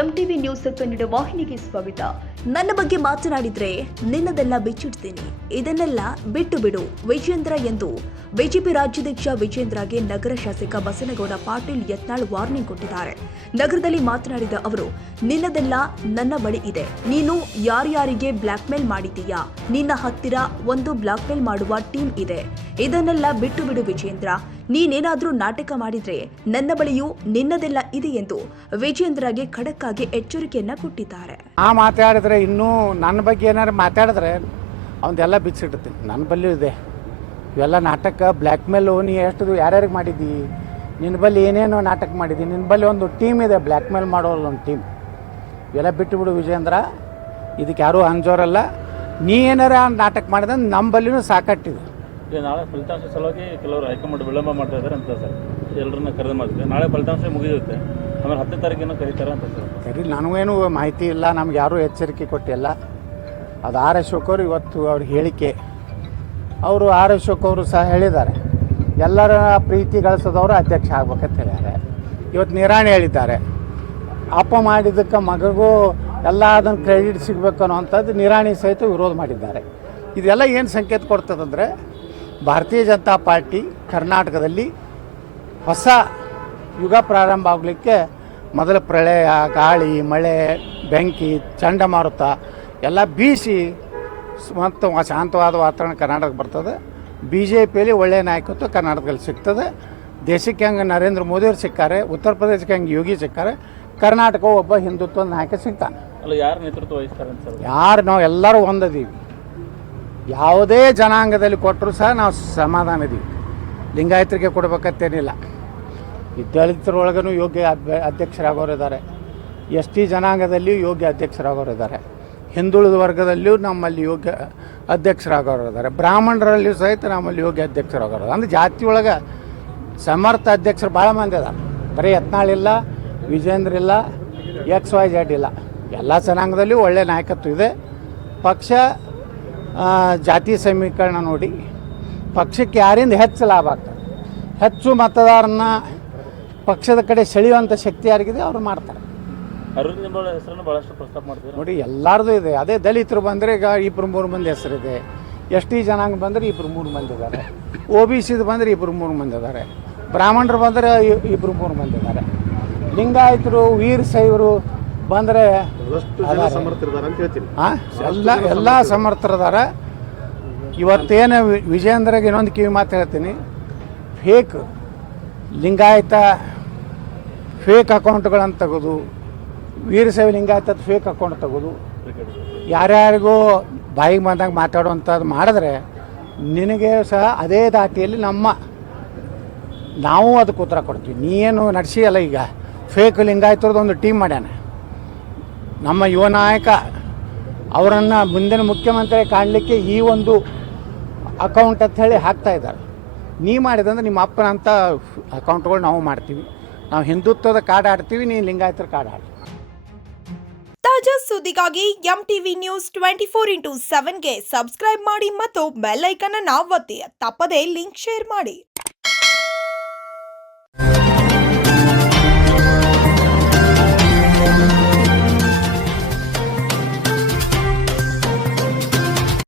MTV news Kannada ವಾಹಿನಿಗೆ ಸ್ವಾಗತ. ನನ್ನ ಬಗ್ಗೆ ಮಾತನಾಡಿದ್ರೆ ನಿನ್ನದೆಲ್ಲ ಬಿಚ್ಚಿಡ್ತೀನಿ, ಇದನ್ನೆಲ್ಲ ಬಿಟ್ಟು ಬಿಡು ವಿಜೇಂದ್ರ ಎಂದು ಬಿಜೆಪಿ ರಾಜ್ಯಾಧ್ಯಕ್ಷ ವಿಜೇಂದ್ರಗೆ ನಗರ ಶಾಸಕ ಬಸನಗೌಡ ಪಾಟೀಲ್ ಯತ್ನಾಳ್ ವಾರ್ನಿಂಗ್ ಕೊಟ್ಟಿದ್ದಾರೆ. ನಗರದಲ್ಲಿ ಮಾತನಾಡಿದ ಅವರು, ನಿನ್ನದೆಲ್ಲ ನನ್ನ ಬಳಿ ಇದೆ, ನೀನು ಯಾರ್ಯಾರಿಗೆ ಬ್ಲಾಕ್ ಮೇಲ್ ಮಾಡಿದೀಯಾ, ನಿನ್ನ ಹತ್ತಿರ ಒಂದು ಬ್ಲಾಕ್ ಮೇಲ್ ಮಾಡುವ ಟೀಮ್ ಇದೆ, ಇದನ್ನೆಲ್ಲ ಬಿಟ್ಟು ಬಿಡು ವಿಜೇಂದ್ರ, ನೀನೇನಾದ್ರೂ ನಾಟಕ ಮಾಡಿದ್ರೆ ನನ್ನ ಬಳಿಯೂ ನಿನ್ನದೆಲ್ಲ ಇದೆ ಎಂದು ವಿಜೇಂದ್ರಗೆ ಖಡಕ್ ಆಗಿ ಎಚ್ಚರಿಕೆಯನ್ನ ಕೊಟ್ಟಿದ್ದಾರೆ. ಮಾತಾಡಿದ್ರೆ ಇನ್ನೂ ನನ್ನ ಬಗ್ಗೆ ಏನಾರು ಮಾತಾಡಿದ್ರೆ ಅವನ್ನೆಲ್ಲ ಬಿಚ್ಚಿಡ್ತೀನಿ. ನನ್ನ ಬಲ್ಲಿಯೂ ಇದೆ ಇವೆಲ್ಲ ನಾಟಕ, ಬ್ಲ್ಯಾಕ್ ಮೇಲು. ನೀ ಎಷ್ಟು ಯಾರ್ಯಾರಿಗೆ ಮಾಡಿದ್ದಿ, ನಿನ್ನ ಬಳಿ ಏನೇನೋ ನಾಟಕ ಮಾಡಿದ್ದಿ, ನಿನ್ನ ಬಳಿ ಒಂದು ಟೀಮ್ ಇದೆ ಬ್ಲ್ಯಾಕ್ ಮೇಲ್ ಮಾಡೋಲ್ಲ, ಒಂದು ಟೀಮ್. ಇವೆಲ್ಲ ಬಿಟ್ಟುಬಿಡು ವಿಜೇಂದ್ರ, ಇದಕ್ಕೆ ಯಾರೂ ಅಂಜೋರಲ್ಲ. ನೀ ಏನಾರ ನಾಟಕ ಮಾಡಿದ್ರೆ ನಮ್ಮ ಬಲ್ಲಿನೂ ಸಾಕಟ್ಟಿದೆ. ನಾಳೆ ಫಲಿತಾಂಶ ಸಲುವಾಗಿ ಕೆಲವರು ಹೈಕಮಾಂಡ್ ವಿಳಂಬ ಮಾಡ್ತಾ ಇದ್ದಾರೆ ಅಂತ ಸರ್, ಎಲ್ಲರನ್ನ ಕರೆದು ಮಾಡ್ತಿದ್ದಾರೆ. ನಾಳೆ ಫಲಿತಾಂಶ ಮುಗಿಯುತ್ತೆ, ಆಮೇಲೆ 10ನೇ ತಾರೀಕಿನ ಕರೀತಾರೆ ಅಂತ ಸರ್. ಸರಿ, ನನಗೇನು ಮಾಹಿತಿ ಇಲ್ಲ, ನಮ್ಗೆ ಯಾರೂ ಎಚ್ಚರಿಕೆ ಕೊಟ್ಟಿಲ್ಲ. ಅದು ಆರ್ ಅಶೋಕ್ ಅವರು ಇವತ್ತು ಅವ್ರ ಹೇಳಿಕೆ, ಅವರು ಆರ್ ಅಶೋಕ್ ಅವರು ಸಹ ಹೇಳಿದ್ದಾರೆ, ಎಲ್ಲರ ಪ್ರೀತಿ ಗಳಿಸೋದವರು ಅಧ್ಯಕ್ಷ ಆಗ್ಬೇಕಂತ ಹೇಳಿದ್ದಾರೆ. ಇವತ್ತು ನಿರಾಣಿ ಹೇಳಿದ್ದಾರೆ, ಅಪ್ಪ ಮಾಡಿದ್ದಕ್ಕೆ ಮಗಗೂ ಎಲ್ಲ ಅದನ್ನು ಕ್ರೆಡಿಟ್ ಸಿಗಬೇಕು ಅನ್ನೋವಂಥದ್ದು ನಿರಾಣಿ ಸಹಿತ ವಿರೋಧ ಮಾಡಿದ್ದಾರೆ. ಇದೆಲ್ಲ ಏನು ಸಂಕೇತ ಕೊಡ್ತದಂದರೆ, ಭಾರತೀಯ ಜನತಾ ಪಾರ್ಟಿ ಕರ್ನಾಟಕದಲ್ಲಿ ಹೊಸ ಯುಗ ಪ್ರಾರಂಭ ಆಗಲಿಕ್ಕೆ ಮೊದಲ ಪ್ರಳಯ, ಗಾಳಿ, ಮಳೆ, ಬೆಂಕಿ, ಚಂಡಮಾರುತ ಎಲ್ಲ ಬೀಸಿ ಮತ್ತು ಶಾಂತವಾದ ವಾತಾವರಣ ಕರ್ನಾಟಕಕ್ಕೆ ಬರ್ತದೆ. ಬಿ ಜೆ ಪಿಯಲ್ಲಿ ಒಳ್ಳೆಯ ನಾಯಕತ್ವ ಕರ್ನಾಟಕದಲ್ಲಿ ಸಿಗ್ತದೆ. ದೇಶಕ್ಕೆ ಹಂಗೆ ನರೇಂದ್ರ ಮೋದಿಯವರು ಸಿಕ್ಕಾರೆ, ಉತ್ತರ ಪ್ರದೇಶಕ್ಕೆ ಹಂಗೆ ಯೋಗಿ ಸಿಕ್ಕಾರೆ, ಕರ್ನಾಟಕ ಒಬ್ಬ ಹಿಂದುತ್ವದ ನಾಯಕ ಸಿಗ್ತಾನೆ. ಅಲ್ಲ, ಯಾರು ನೇತೃತ್ವ ವಹಿಸ್ತಾರೆ ಅಂತ ಸರ್? ಯಾರು ನಾವು ಎಲ್ಲರೂ ಒಂದದೀವಿ, ಯಾವುದೇ ಜನಾಂಗದಲ್ಲಿ ಕೊಟ್ಟರು ಸಹ ನಾವು ಸಮಾಧಾನ ಇದ್ದೀವಿ. ಲಿಂಗಾಯತರಿಗೆ ಕೊಡ್ಬೇಕಂತೇನಿಲ್ಲ. ಈ ದಲಿತರೊಳಗೂ ಯೋಗ್ಯ ಅಧ್ಯಕ್ಷರಾಗೋರಿದ್ದಾರೆ, ಎಸ್ ಟಿ ಜನಾಂಗದಲ್ಲಿಯೂ ಯೋಗ್ಯ ಅಧ್ಯಕ್ಷರಾಗೋರಿದ್ದಾರೆ, ಹಿಂದುಳಿದ ವರ್ಗದಲ್ಲಿಯೂ ನಮ್ಮಲ್ಲಿ ಯೋಗ್ಯ ಅಧ್ಯಕ್ಷರಾಗೋರಿದ್ದಾರೆ, ಬ್ರಾಹ್ಮಣರಲ್ಲಿಯೂ ಸಹಿತ ನಮ್ಮಲ್ಲಿ ಯೋಗ್ಯ ಅಧ್ಯಕ್ಷರಾಗೋರು. ಅಂದರೆ ಜಾತಿ ಒಳಗೆ ಸಮರ್ಥ ಅಧ್ಯಕ್ಷರು ಭಾಳ ಮಂದಿ ಇದ್ದಾರೆ. ಬರೀ ಯತ್ನಾಳ್ ಇಲ್ಲ, ವಿಜೇಂದ್ರ ಇಲ್ಲ, XYZ ಇಲ್ಲ, ಎಲ್ಲ ಜನಾಂಗದಲ್ಲಿಯೂ ಒಳ್ಳೆಯ ನಾಯಕತ್ವ ಇದೆ. ಪಕ್ಷ ಜಾತಿ ಸಮೀಕರಣ ನೋಡಿ ಪಕ್ಷಕ್ಕೆ ಯಾರಿಂದ ಹೆಚ್ಚು ಲಾಭ ಆಗ್ತದೆ, ಹೆಚ್ಚು ಮತದಾರನ ಪಕ್ಷದ ಕಡೆ ಸೆಳೆಯುವಂಥ ಶಕ್ತಿ ಯಾರಿಗಿದೆ ಅವ್ರು ಮಾಡ್ತಾರೆ. ಅರವಿಂದ್ ಲಿಂಬಾವಳಿ ಹೆಸರನ್ನು ಭಾಳಷ್ಟು ಪ್ರಸ್ತಾಪ ಮಾಡ್ತಾರೆ ನೋಡಿ, ಎಲ್ಲರದು ಇದೆ. ಅದೇ ದಲಿತರು ಬಂದರೆ ಈಗ 2-3 ಮಂದಿ ಹೆಸರಿದೆ, ಎಸ್ ಟಿ ಜನಾಂಗ ಬಂದರೆ 2-3 ಮಂದಿ ಇದ್ದಾರೆ, OBCದು ಬಂದರೆ 2-3 ಮಂದಿ ಇದ್ದಾರೆ, ಬ್ರಾಹ್ಮಣರು ಬಂದರೆ 2-3 ಮಂದಿ ಇದ್ದಾರೆ, ಲಿಂಗಾಯತರು, ವೀರಶೈವರು ಬಂದರೆ ಎಲ್ಲ ಸಮರ್ಥರಿದ್ದಾರೆ. ಇವತ್ತೇನು ವಿಜೇಂದ್ರಗೆ ಇನ್ನೊಂದು ಕಿವಿ ಮಾತು ಹೇಳ್ತೀನಿ, ಫೇಕ್ ಲಿಂಗಾಯತ ಫೇಕ್ ಅಕೌಂಟ್ಗಳನ್ನು ತೆಗೆದು, ವೀರಶೈವ ಲಿಂಗಾಯತದ ಫೇಕ್ ಅಕೌಂಟ್ ತೆಗೆದು ಯಾರ್ಯಾರಿಗೂ ಬಾಯಿಗೆ ಬಂದಾಗ ಮಾತಾಡುವಂಥದ್ದು ಮಾಡಿದ್ರೆ ನಿನಗೆ ಸಹ ಅದೇ ದಾಟಿಯಲ್ಲಿ ನಾವು ಅದಕ್ಕೆ ಉತ್ತರ ಕೊಡ್ತೀವಿ. ನೀನು ನಡೆಸಿಯಲ್ಲ, ಈಗ ಫೇಕ್ ಲಿಂಗಾಯತರದ್ದು ಒಂದು ಟೀಮ್ ಮಾಡ್ಯಾನ ನಮ್ಮ ಯುವ ನಾಯಕ, ಅವರನ್ನು ಮುಂದಿನ ಮುಖ್ಯಮಂತ್ರಿ ಕಾಣಲಿಕ್ಕೆ ಈ ಒಂದು ಅಕೌಂಟ್ ಅಂತ ಹೇಳಿ ಹಾಕ್ತಾಯಿದ್ದಾರೆ. ನೀ ಮಾಡಿದಂದ್ರೆ ನಿಮ್ಮ ಅಪ್ಪನಂಥ ಅಕೌಂಟ್ಗಳು ನಾವು ಮಾಡ್ತೀವಿ. ನಾವು ಹಿಂದುತ್ವದ ಕಾರ್ಡ್ ಆಡ್ತೀವಿ, ನೀ ಲಿಂಗಾಯತರ ಕಾರ್ಡ್ ಆಡ್ತೀವಿ. ತಾಜಾ ಸುದ್ದಿಗಾಗಿ MTV ನ್ಯೂಸ್ 24x7ಗೆ ಸಬ್ಸ್ಕ್ರೈಬ್ ಮಾಡಿ ಮತ್ತು ಬೆಲ್ ಐಕನ್ ಅನ್ನು ಒತ್ತಿ. ತಪ್ಪದೇ ಲಿಂಕ್ ಶೇರ್ ಮಾಡಿ.